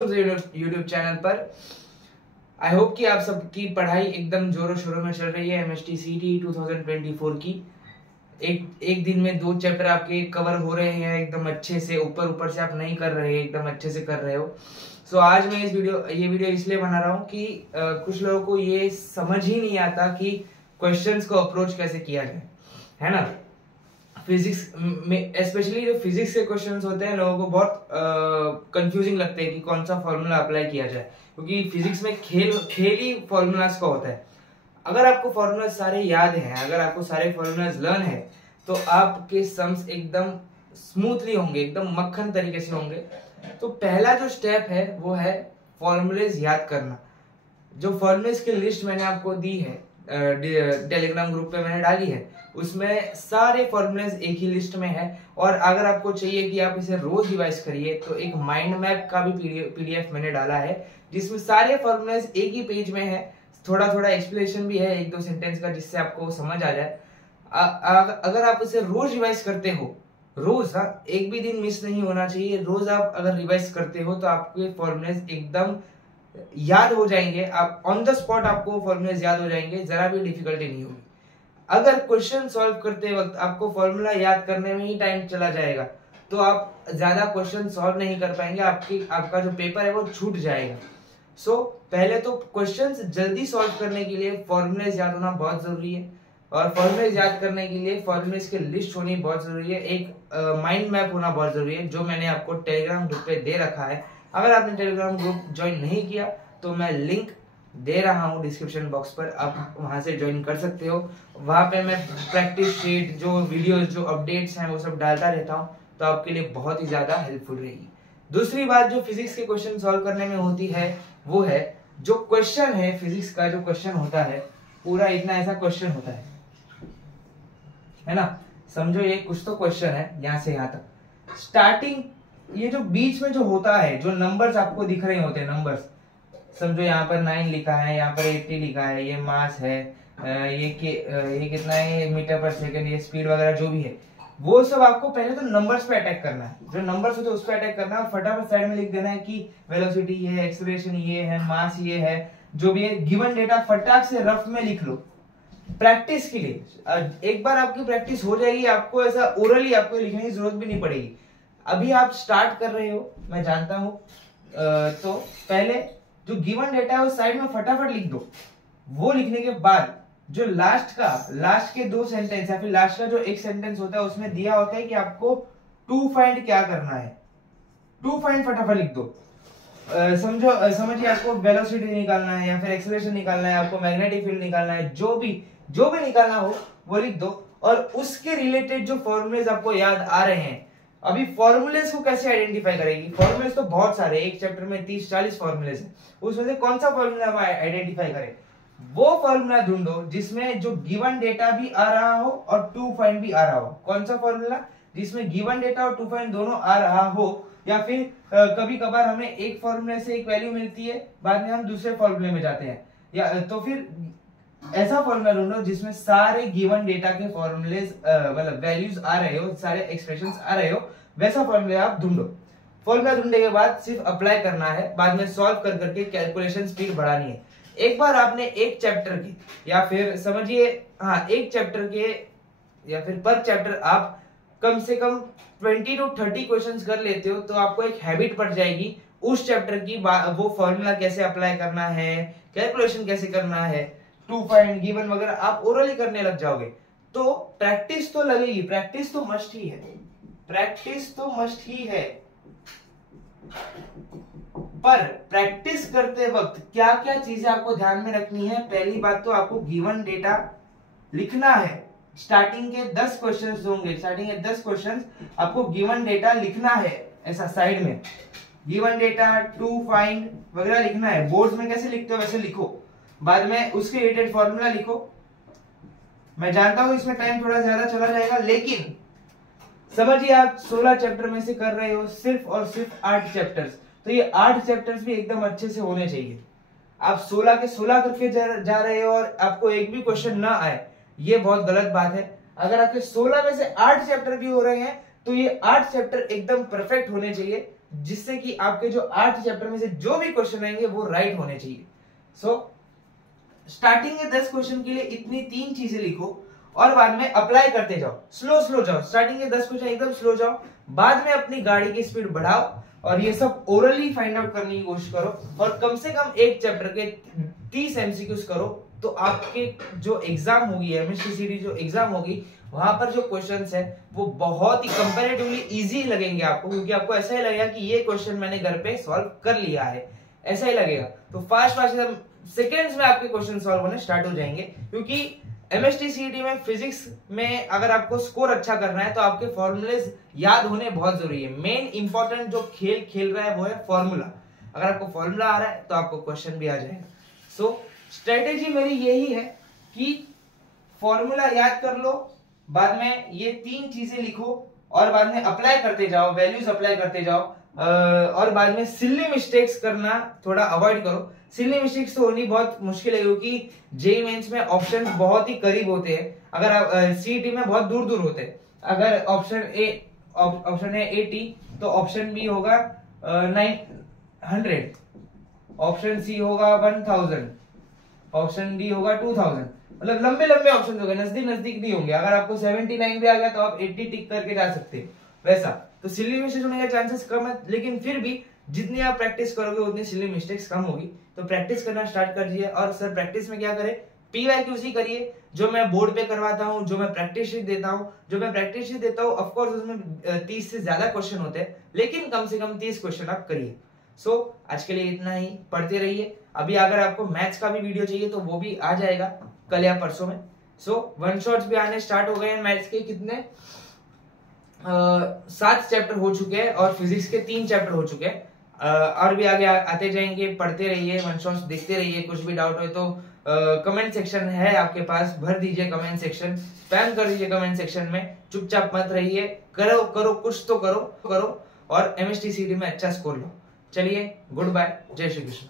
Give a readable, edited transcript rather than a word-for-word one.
YouTube channel पर। I hope कि आप सबकी पढ़ाई एकदम जोरों शोरों में चल रही है। एमएसटी सीटी 2024 की एक दिन में 2 चैप्टर आपके कवर हो रहे हैं एकदम अच्छे से। ऊपर से आप नहीं कर रहे, एकदम अच्छे से कर रहे हो। सो आज मैं ये वीडियो इसलिए बना रहा हूँ कि कुछ लोगों को ये समझ ही नहीं आता कि क्वेश्चंस को अप्रोच कैसे किया जाए, है ना। फिजिक्स में स्पेशली जो फिजिक्स के क्वेश्चंस होते हैं लोगों को बहुत कंफ्यूजिंग लगते हैं कि कौन सा फॉर्मूला अप्लाई किया जाए, क्योंकि फिजिक्स में खेल ही फॉर्मूलाज का होता है। अगर आपको फॉर्मूला सारे याद हैं, अगर आपको सारे फॉर्मूलाज लर्न है, तो आपके सम्स एकदम स्मूथली होंगे, एकदम मक्खन तरीके से होंगे। तो पहला जो स्टेप है वो है फॉर्मूलेज याद करना। जो फॉर्मूलेज की लिस्ट मैंने आपको दी है, टेलीग्राम ग्रुप पे मैंने डाली है, उसमें सारे फॉर्मूलेज एक ही लिस्ट में है। और अगर आपको चाहिए कि आप इसे रोज रिवाइज करिए तो एक माइंड मैप का भी पीडीएफ मैंने डाला है, जिसमें सारे फॉर्मूलेज एक ही पेज में है। थोड़ा थोड़ा एक्सप्लेनेशन भी है 1-2 सेंटेंस का, जिससे आपको समझ आ जाए। अगर आप इसे रोज रिवाइज करते हो, रोज, हाँ, एक भी दिन मिस नहीं होना चाहिए। रोज आप अगर रिवाइज करते हो तो आपके फॉर्मूलेज एकदम याद हो जाएंगे। आप ऑन द स्पॉट आपको फॉर्मूलेज याद हो जाएंगे, जरा भी डिफिकल्टी नहीं होगी। अगर क्वेश्चन सॉल्व करते वक्त आपको फॉर्मूला याद करने में ही टाइम चला जाएगा तो आप ज्यादा क्वेश्चन सॉल्व नहीं कर पाएंगे, आपका जो पेपर है वो छूट जाएगा। सो पहले तो क्वेश्चंस जल्दी सॉल्व करने के लिए फॉर्मूलेज याद होना बहुत जरूरी है, और फॉर्मूलेज याद करने के लिए फॉर्मूलेज की लिस्ट होनी बहुत जरूरी है। एक माइंड मैप होना बहुत जरूरी है, जो मैंने आपको टेलीग्राम ग्रुप पे दे रखा है। अगर आपने टेलीग्राम ग्रुप ज्वाइन नहीं किया तो मैं लिंक दे रहा हूँ डिस्क्रिप्शन बॉक्स पर, आप वहां से ज्वाइन कर सकते हो। वहां पे मैं प्रैक्टिस शीट, जो वीडियोस, जो अपडेट्स हैं वो सब डालता रहता हूँ, तो आपके लिए बहुत ही ज्यादा हेल्पफुल रहेगी। दूसरी बात जो फिजिक्स के क्वेश्चन सॉल्व करने में होती है वो है, जो क्वेश्चन है फिजिक्स का, जो क्वेश्चन होता है पूरा इतना ऐसा क्वेश्चन होता है ना। समझो ये कुछ तो क्वेश्चन है यहाँ से यहाँ तक। स्टार्टिंग, ये जो बीच में जो होता है, जो नंबर्स आपको दिख रहे होते हैं, नंबर्स, समझो यहाँ पर 9 लिखा है, यहाँ पर 80 लिखा है, ये मास है, ये कितना है मीटर पर सेकंड, ये स्पीड वगैरह जो भी है, वो सब आपको पहले तो नंबर्स पे अटैक करना है। जो नंबर्स होते हैं उस पे अटैक करना है, और फटाफट साइड में लिख देना है कि वेलोसिटी ये है, एक्सेलरेशन ये है, मास ये है, जो भी है गिवन डेटा फटाक से रफ में लिख लो प्रैक्टिस के लिए। एक बार आपकी प्रैक्टिस हो जाएगी, आपको ऐसा ओरली आपको लिखने की जरूरत भी नहीं पड़ेगी। अभी आप स्टार्ट कर रहे हो, मैं जानता हूं, तो पहले जो गिवन डेटा है वो साइड में फटाफट लिख दो। वो लिखने के बाद जो लास्ट के 2 सेंटेंस या फिर लास्ट का जो एक सेंटेंस होता है उसमें दिया होता है कि आपको टू फाइंड क्या करना है, टू फाइंड फटाफट लिख दो। समझिए आपको वेलोसिटी निकालना है या फिर एक्सेलरेशन निकालना है, आपको मैग्नेटिक फील्ड निकालना है, जो भी निकालना हो वो लिख दो। और उसके रिलेटेड जो फॉर्मूलेज आपको याद आ रहे हैं, अभी फॉर्मूलेज को कैसे आइडेंटिफाई करेगी? फॉर्मूलेज तो बहुत सारे, एक चैप्टर में 30-40 फॉर्मूलेज हैं, उसमें से कौन सा फॉर्मूला हम आइडेंटिफाई करें? वो फॉर्मूला ढूंढो जिसमें जो गिवन डेटा भी आ रहा हो और टू फाइंड भी आ रहा हो। कौन सा फॉर्मूला जिसमें गिवन डेटा और टू फाइंड दोनों आ रहा हो, या फिर कभी कभार हमें एक फॉर्मूले से एक वैल्यू मिलती है, बाद में हम दूसरे फॉर्मूले में जाते हैं, या तो फिर ऐसा फॉर्मूला ढूंढो जिसमें सारे गिवन डेटा के फॉर्मूलेज, मतलब वैल्यूज आ रहे हो, सारे एक्सप्रेशंस आ रहे हो, वैसा फॉर्मूला आप ढूंढो। फॉर्मूला ढूंढने के बाद सिर्फ अप्लाई करना है, बाद में सॉल्व कर करके कैलकुलेशन स्पीड बढ़ानी है। एक बार आपने एक चैप्टर की, या फिर समझिए, हाँ, एक चैप्टर के या फिर पर चैप्टर आप कम से कम 20 to 30 क्वेश्चंस कर लेते हो, तो आपको एक हैबिट पड़ जाएगी उस चैप्टर की। वो फॉर्मूला कैसे अप्लाई करना है, कैलकुलेशन कैसे करना है, टू फाइंड, गिवन वगैरह आप ओरली करने लग जाओगे। तो प्रैक्टिस तो लगेगी, प्रैक्टिस तो मस्ट ही है, प्रैक्टिस तो मस्ट ही है। पर प्रैक्टिस करते वक्त क्या क्या चीजें आपको ध्यान में रखनी है? पहली बात तो आपको गिवन डेटा लिखना है। स्टार्टिंग के 10 क्वेश्चंस होंगे, स्टार्टिंग के 10 क्वेश्चंस आपको गिवन डेटा लिखना है, ऐसा साइड में गिवन डेटा, टू फाइंड वगैरह लिखना है। बोर्ड्स में कैसे लिखते हो वैसे लिखो, बाद में उसके रिलेटेड फॉर्मूला लिखो। मैं जानता हूं इसमें टाइम थोड़ा ज्यादा चला जाएगा, लेकिन समझिए आप 16 चैप्टर में से कर रहे हो सिर्फ और सिर्फ 8 चैप्टर्स, तो ये 8 चैप्टर्स भी एकदम अच्छे से होने चाहिए। आप 16 के 16 करके जा रहे हो और आपको एक भी क्वेश्चन ना आए, ये बहुत गलत बात है। अगर आपके 16 में से 8 चैप्टर भी हो रहे हैं तो ये 8 चैप्टर एकदम परफेक्ट होने चाहिए। जिससे कि आपके जो 8 चैप्टर में से जो भी क्वेश्चन आएंगे वो राइट होने चाहिए। स्टार्टिंग के 10 क्वेश्चन के लिए इतनी 3 चीजें लिखो और बाद में अप्लाई करते जाओ, स्लो जाओ। स्टार्टिंग के 10 क्वेश्चन एकदम स्लो जाओ, बाद में अपनी गाड़ी की स्पीड बढ़ाओ और ये सब ओरली फाइंड आउट करने की कोशिश करो और कम से कम एक चैप्टर के 30 एमसीक्यूज करो। तो आपके जो एग्जाम होगी, एमएसटीसीटी जो एग्जाम होगी, वहां पर जो क्वेश्चंस है वो बहुत ही कंपैरेटिवली इजी लगेंगे आपको, क्योंकि आपको ऐसा ही लगेगा कि ये क्वेश्चन मैंने घर पे सॉल्व कर लिया है, ऐसा ही लगेगा। तो फास्ट सेकेंड्स में आपके क्वेश्चन सॉल्व होने स्टार्ट हो जाएंगे, क्योंकि एमएसटीसीटी में फिजिक्स में अगर आपको स्कोर अच्छा करना है तो आपके फॉर्मूलेज याद होने बहुत जरूरी है। मेन इंपॉर्टेंट जो खेल खेल रहा है वो है फॉर्मूला। अगर आपको फॉर्मूला आ रहा है तो आपको क्वेश्चन भी आ जाएगा। स्ट्रेटेजी मेरी यही है कि फॉर्मूला याद कर लो, बाद में ये 3 चीजें लिखो और बाद में अप्लाई करते जाओ, वैल्यूज अप्लाई करते जाओ और बाद में सिली मिस्टेक्स करना थोड़ा अवॉइड करो। सिली मिस्टेक्स तो होनी बहुत मुश्किल है, क्योंकि जेईई मेंस में ऑप्शन बहुत ही करीब होते हैं, अगर आप सीईटी में बहुत दूर दूर होते हैं। अगर ऑप्शन है 80 तो ऑप्शन बी होगा 900, ऑप्शन सी होगा 1000, ऑप्शन डी होगा 2000। मतलब लंबे लंबे ऑप्शन हो गए, नजदीक नहीं होंगे। अगर आपको 79 भी आ गया तो आप 80 टिक करके जा सकते हैं। वैसा तो सिली मिस्टेक्स होने का चांसेस कम है, लेकिन फिर भी जितनी आप प्रैक्टिस करोगे उतनी सिली मिस्टेक्स कम होगी। तो प्रैक्टिस करना स्टार्ट कर दीजिए। और सर प्रैक्टिस में क्या करें, पीवाईक्यूसी करिए, जो मैं बोर्ड पे करवाता हूँ, जो मैं प्रैक्टिस शीट देता हूँ। ऑफ कोर्स उसमें 30 से ज्यादा क्वेश्चन होते हैं, लेकिन कम से कम 30 क्वेश्चन आप करिए। आज के लिए इतना ही, पढ़ते रहिए। अभी अगर आपको मैथ्स का भी वीडियो चाहिए तो वो भी आ जाएगा कल या परसों में। वन शॉट्स भी आने स्टार्ट हो गए हैं। मैथ्स के कितने 7 चैप्टर हो चुके हैं और फिजिक्स के 3 चैप्टर हो चुके हैं। और भी आगे आते जाएंगे, पढ़ते रहिए, वन शॉट्स देखते रहिए। कुछ भी डाउट हो तो कमेंट सेक्शन है आपके पास, भर दीजिए कमेंट सेक्शन, स्पैम कर दीजिए कमेंट सेक्शन में। चुपचाप मत रहिए, करो कुछ तो करो और एमएसटीसीटी में अच्छा स्कोर लो। चलिए, गुड बाय, जय श्री कृष्ण।